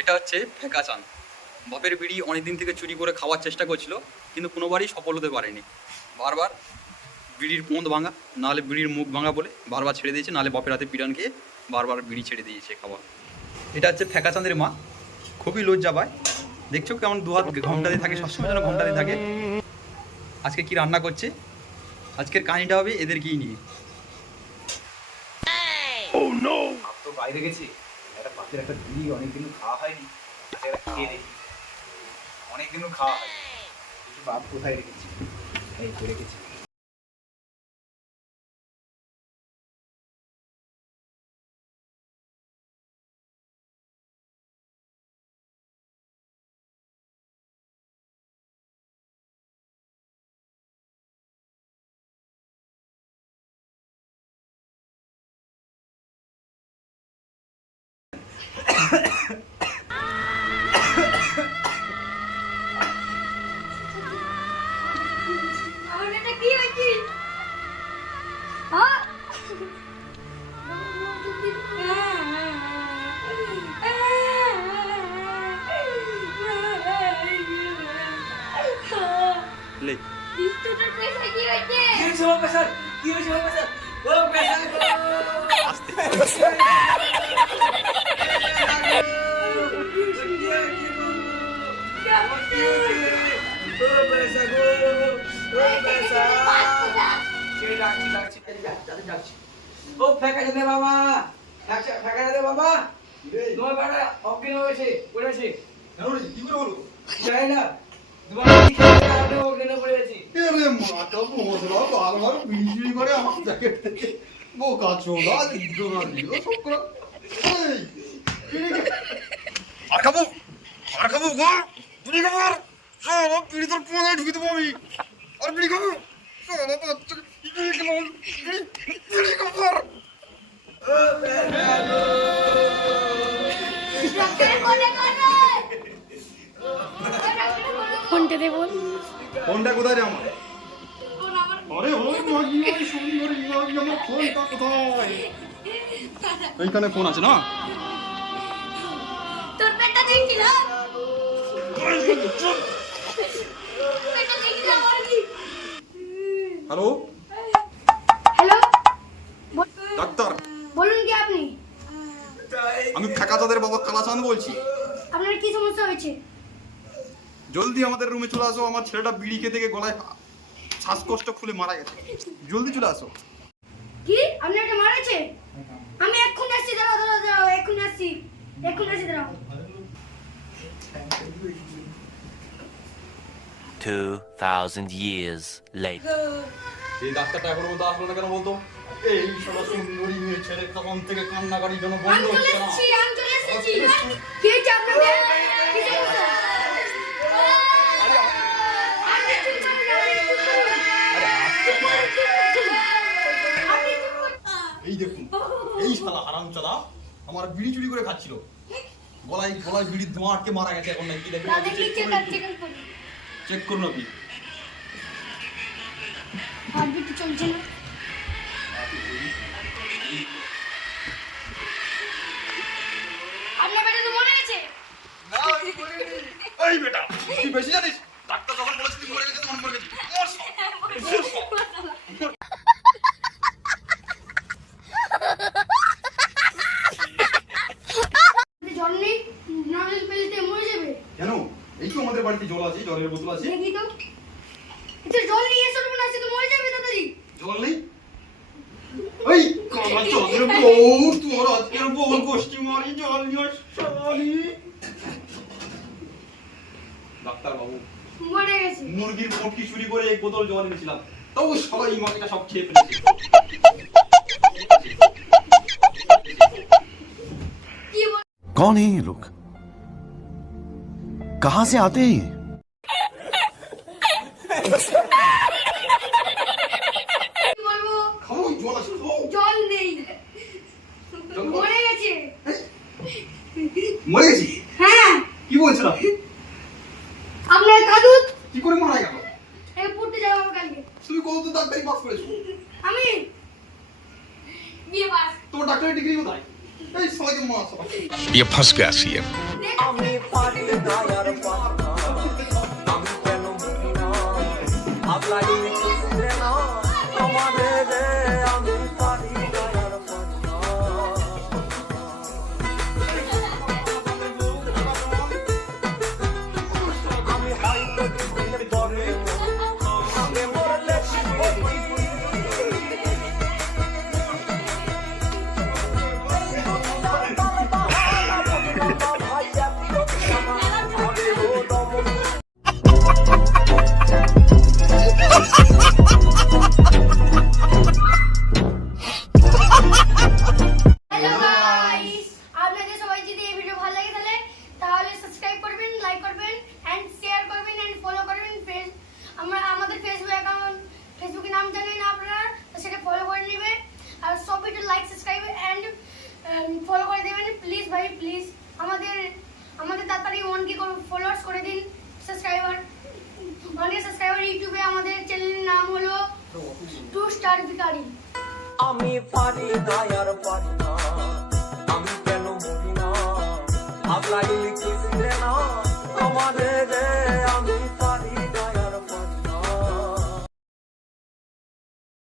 এটা হচ্ছে ফেকা চাঁদ। বাপের বিড়ি অনেকদিন থেকে চুরি করে খাওয়ার চেষ্টা করছিল, কিন্তু কোনোবারই সফল হতে পারেনি। বারবার বিড়ির পোঁদ ভাঙা, নাহলে বিড়ির মুখ ভাঙা বলে বারবার ছেড়ে দিয়েছে, নাহলে বাপের হাতে পিটান খেয়ে বারবার বিড়ি ছেড়ে দিয়েছে খাওয়া। এটা হচ্ছে ফেকা চাঁদের মা, খুবই লজ্জা পায়। দেখছো কেমন দু হাত ঘন্টা দিয়ে থাকে, সবসময় যেন ঘন্টা দিয়ে থাকে। আজকে কি রান্না করছে, আজকের কাহিনীটা হবে এদেরকেই নিয়ে। তো বাইরে গেছি, একটা পাতের একটা বিড়ি অনেকদিন খাওয়া হয়নি, এটা খেয়ে দেখি। অনেকদিনও খাওয়া হয়নি, বাপ কোথায় রেখেছি? এই তো রেখেছি। লে আর খাবো গো, বিড়ি খাবো, আর সব বিড়ি তোর পোঁদে ঢুকে দেবো আমি। আর বিড়ি খাবো, বিড়ি খাবো আর। ফোনটা দে বল। ফোনটা কোথায় রে আমার? আরে আমার ফোনটা কোথায়? এইখানে ফোন আছে না? তোর পেটটা দেখি না, পেটটা দেখি না বলছি। হ্যালো হ্যালো, ডাক্তার, বলুন কি আপনি? আমি ফেকা চাঁদের বাবা কালাচাঁদ বলছি। আপনার কি সমস্যা হয়েছে? জলদি আমাদের রুমে চলে আসো, আমার ছেলেটা বিড়ি খেতে গিয়ে গলায় শ্বাসকষ্ট খুলে মারা গেছে। জলদি চলে আসো। কি আপনি একটা মারাছে? আমি এক্ষুনি আসছি, দাঁড়াও দাঁড়াও দাঁড়াও, এক্ষুনি আসছি, এক্ষুনি আসছি, দাঁড়াও। 2,000 years later. এই ডাক্তারটা এখনো বলতে আসলো না কেন বলতো? এই সব সুন্দরী মেয়ে ছেলে তখন থেকে কান্নাকাটি যেন বন্ধ আমি চলে হচ্ছে না। এসেছি, আমি চলে এসেছি। কি হয়েছে আপনাদের? কি সমস্যা? আপনি চুপ করুন, আপনি চুপ করুন। এই দেখুন, এই শালা হারামজাদা আমার বিড়ি চুরি করে খাচ্ছিল, গলায় বিড়ির ধোঁয়া আটকে মারা গেছে। এখন নাকি দেখুন, দাদা কি চেক করুন। চেক করুন আপনি। হার্টবিট চলছে না। আপনার বেটা তো মরে গেছে। এই বেটা, তুই বেশি জানিস? ডাক্তার যখন বলেছে তুই মরে গেছিস, তখন মরে গেছিস। মর শালা। জল নেই, নড়েল পেলিতে মরে যাবে। কেন? এই তো আমাদের বাড়িতে জল আছে, জলের বোতল আছে। দেখি তো, এটা জল নিয়ে এসে না, সে তো মরে যাবে দাদাজি। জল নেই? এই কালাচাঁদের বউ, তোর আজকের বউ গোষ্ঠী মারি জল নিয়ে শালি। ডাক্তার বাবু, মরে গেছে। মুরগির মুটকি চুরি করে এক বোতল জল এনেছিলাম, তাও সবাই এই মাটিটা সব খেয়ে ফেলেছে। কি বল? कौन है ये लोग? कहां से आते हैं ये? কি বলবো? খাবো, জল আছে তো? জল নেই, জল খাও। মরে গেছে। মরে গেছি? হ্যাঁ, কি বলছিলাম? আপনার দাদু কি করে মারা গেল? এই পড়তে যাবো কালকে। তুমি কত ডাক্তারি পাস করেছো? আমি বিয়ে পাস। তোমার ডাক্তারি ডিগ্রি কোথায়? এই শালাকে মার শালা। ये फंस गया सीएम। দেখা আমি পারি না আর পারি না আমি কেন মরি না আপনার বুঝলে না আমাদের রে আমি পারি না আর পারি না আমি হয়তো দিনের পরে আমি মরলে শিখবি হ্যালো গাইস, আপনাদের সবাই যদি এই ভিডিও ভালো লাগে তাহলে সাবস্ক্রাইব করবেন, লাইক করবেন এন্ড শেয়ার করবেন এন্ড ফলো করবেন। আমাদের ফেসবুক অ্যাকাউন্ট, ফেসবুকে নাম জানেন না আপনারা, তো সেটা ফলো করে নেবেন। আর সব video like, subscribe and follow করে দেবেন প্লিজ ভাই, প্লিজ। আমাদের তাড়াতাড়ি 1K ফলোয়ার্স করে দিন, সাবস্ক্রাইবার 1K সাবস্ক্রাইবার। ইউটিউবে আমাদের চ্যানেলের নাম হলো 2 স্টার ভিখারি। আমি পারি না আর পারি না